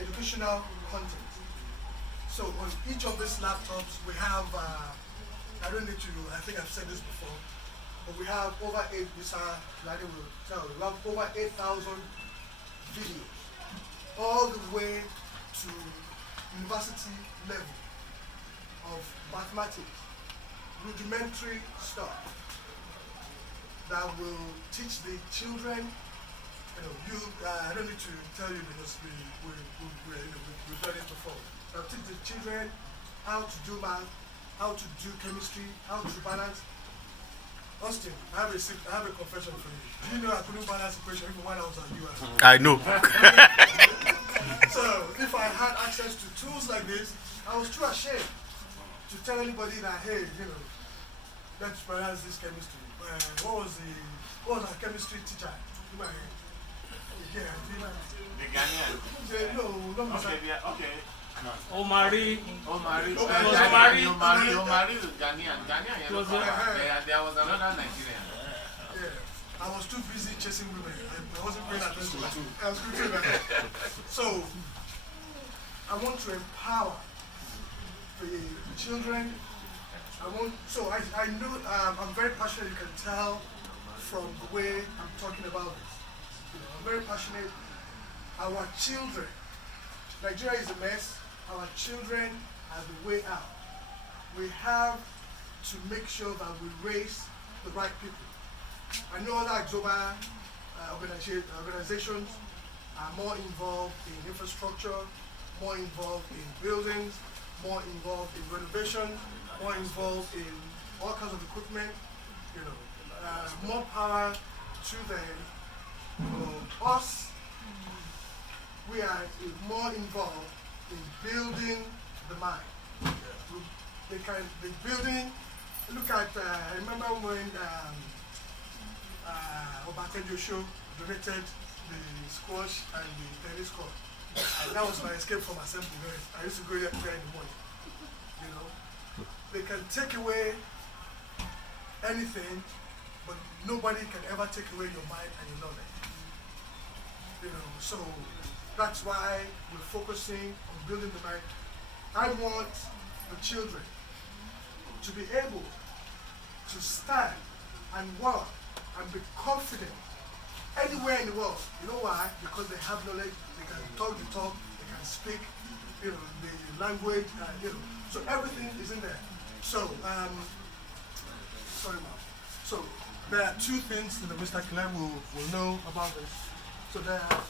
educational content. So on each of these laptops, we have, I don't need to, I think I've said this before, but we have over 8, Ladi will tell you, we have over 8,000 videos, all the way to university level of mathematics, rudimentary stuff that will teach the children. I don't need to tell you because we've done it before. I'll teach the children how to do math, how to do chemistry, how to balance. Austin, I have a confession for you. Do you know I couldn't balance equation even when I was at US? I know. So if I had access to tools like this, I was too ashamed to tell anybody that, hey, let's balance this chemistry. What was our chemistry teacher? Yeah, the Ghanaian. No, okay, yeah, okay. Omari is Ghanaian. There was another Nigerian. Yeah, I was too busy chasing women. I wasn't paying attention. I was So, I want to empower the children. I know I'm very passionate. You can tell from the way I'm talking about this. I'm very passionate. Our children, Nigeria is a mess. Our children are the way out. We have to make sure that we raise the right people. I know other Agsoba organizations are more involved in infrastructure, more involved in buildings, more involved in renovation, more involved in all kinds of equipment. More power to them. Us, we are more involved in building the mind. The building. Look at. I remember when Obatejo show donated the squash and the tennis court. That was my escape from assembly. I used to go there in the morning. They can take away anything, but nobody can ever take away your mind and your knowledge. So that's why we're focusing on building the mind. I want the children to be able to stand and walk and be confident anywhere in the world. You know why? Because they have knowledge, they can talk the talk, they can speak, the language, so everything is in there. So, sorry, Mom. So, there are two things that Mr. Kilem will know about this. So, there are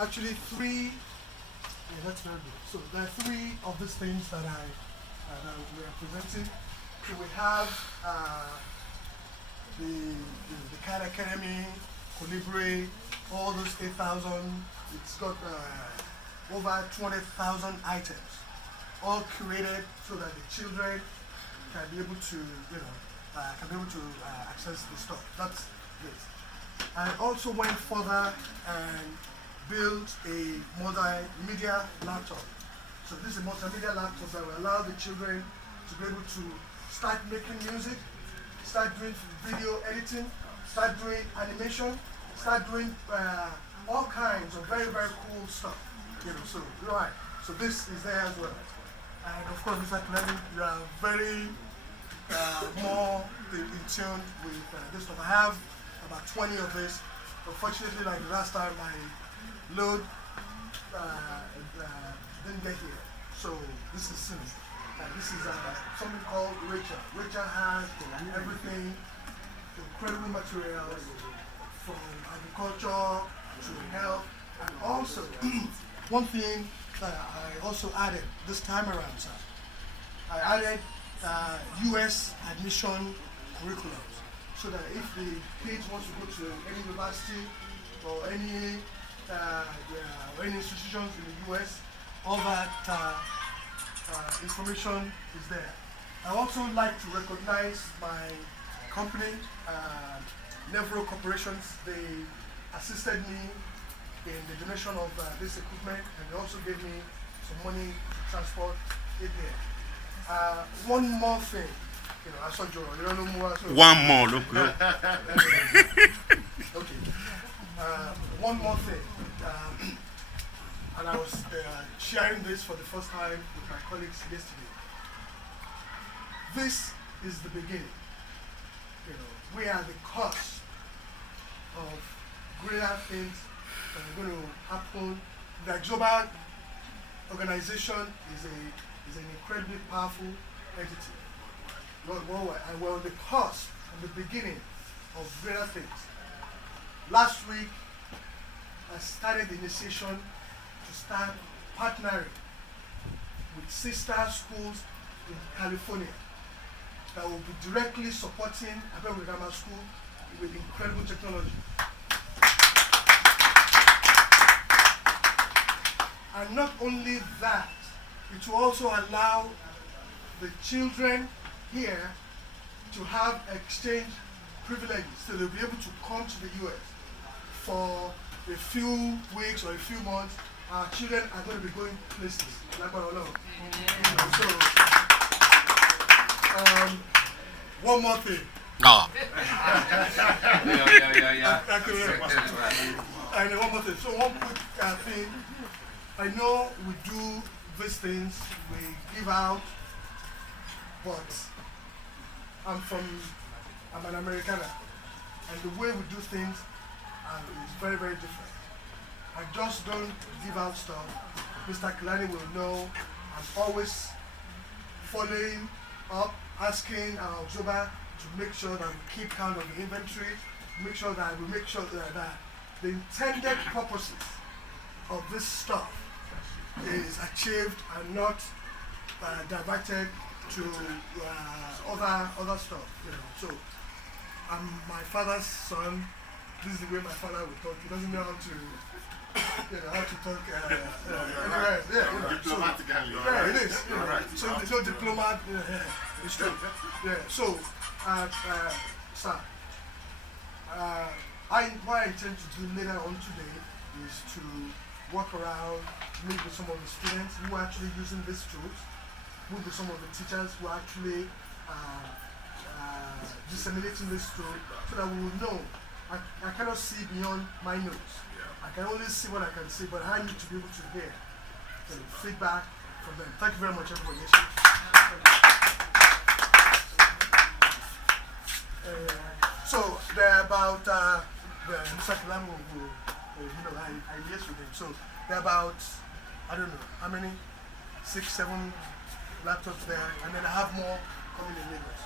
actually three. Yeah, that's very good. So, there are three of these things that we are presenting. So, we have the Khan Academy, Colibri, all those 8,000. It's got over 20,000 items, all curated so that the children can be able to, access the stuff. That's it. I also went further and built a multimedia laptop. So this is a multimedia laptop that will allow the children to be able to start making music, start doing video editing, start doing animation, start doing all kinds of very, very cool stuff. So this is there as well. And of course, Mr. Clement, you are very more in tune with this stuff. I have about 20 of this. Unfortunately, like the last time, my load didn't get here. So this is soon. This is something called Rachel. Rachel has everything, incredible materials from agriculture to health, and also one thing that I also added this time around, sir. I added US admission curriculums so that if the kids want to go to any university or any institutions in the US, all that information is there. I also like to recognize my company, Nevro Corporations. They assisted me in the donation of this equipment, and they also gave me some money to transport it there. One more thing, I saw Joe. You don't know more. One more, look. Okay. One more thing. and I was sharing this for the first time with my colleagues yesterday. This is the beginning. You know, we are the cusp of greater things that are going to happen. The Agsoba organization is an incredibly powerful entity. And we're on the cusp of the beginning of greater things. Last week, I started the initiation to start partnering with sister schools in California that will be directly supporting Abel Grammar School with incredible technology. And not only that, it will also allow the children here to have exchange privileges, so they'll be able to come to the US for a few weeks or a few months. Our children are going to be going places like Barolo. So, one more thing. Oh. Yeah. And one more thing. So one quick thing. I know we do these things, we give out, but I'm an Americaner, and the way we do things is very, very different. I just don't give out stuff. Mr. Kilani will know I'm always following up, asking our Agsoba to make sure that we keep count of the inventory, make sure that the intended purposes of this stuff is achieved and not diverted to other stuff. You know, so I'm my father's son. This is the way my father would talk. He doesn't know how to, how to talk. Diplomatically. Yeah, it is. You know, Right. So there's no diplomat. It's true. Yeah. So, sir, what I intend to do later on today is to walk around, meet with some of the students who are actually using these tools, meet with some of the teachers who are actually disseminating this tool, so that we will know. I cannot see beyond my nose. I can only see what I can see, but I need to be able to hear feedback from them. Thank you very much, everybody. So they're about Mr. Kilam will I liaise with him. So they're about, I don't know how many, 6, 7 laptops there, and then I have more coming in Lagos.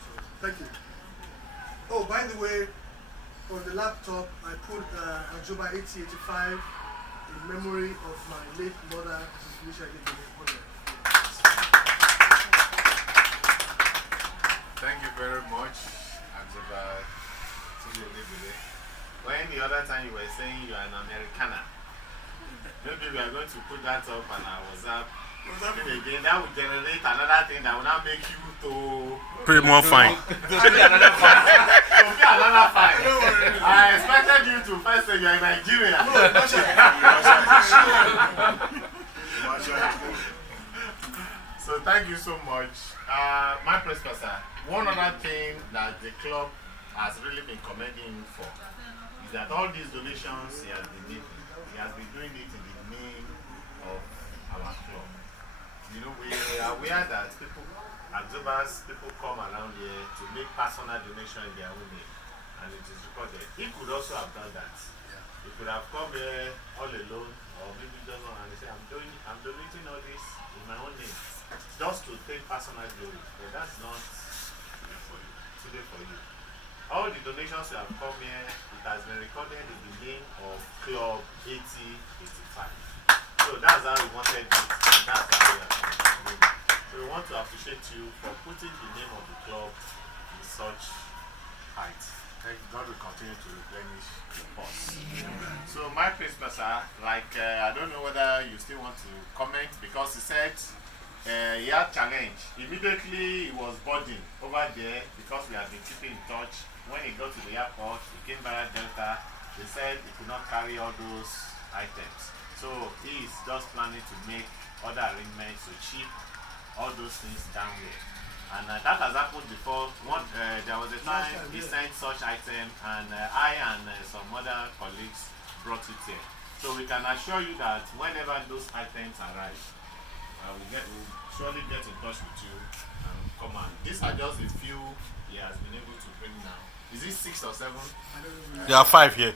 So thank you. Oh, by the way, on the laptop I put Agsoba 8085 in memory of my late mother, Mrs. Thank you very much, Agsoba. When the other time you were saying you are an Americana, maybe we are going to put that up on our WhatsApp. Again, that would generate another thing that will now make you to Pay more fine. another fine. I expected you to first say you are in Nigeria. So thank you so much. My professor, one other thing that the club has really been commending him for is that all these donations he has been making, he has been doing it in the name of our club. You know, we are aware that people, Agsobas, people come around here to make personal donation in their own name, and it is recorded. He could also have done that. He could have come here all alone, or maybe just one and say, I'm donating all this in my own name, just to take personal glory. But that's not today for you. All the donations that have come here, it has been recorded in the name of Club 8085. So that's how we wanted it, and that's how we are doing it. So we want to appreciate you for putting the name of the club in such height. And God will continue to replenish the purse. So my principal, sir, I don't know whether you still want to comment, because he said he had challenge. Immediately he was boarding over there, because we have been keeping in touch. When he got to the airport, he came via Delta. They said he could not carry all those items. So he is just planning to make other arrangements to ship all those things down here. And that has happened before. There was a time he sent such item, and I and some other colleagues brought it here. So we can assure you that whenever those items arrive, we'll surely get in touch with you and come on. These are just a few he has been able to bring now. Is it 6 or 7? There are 5 here.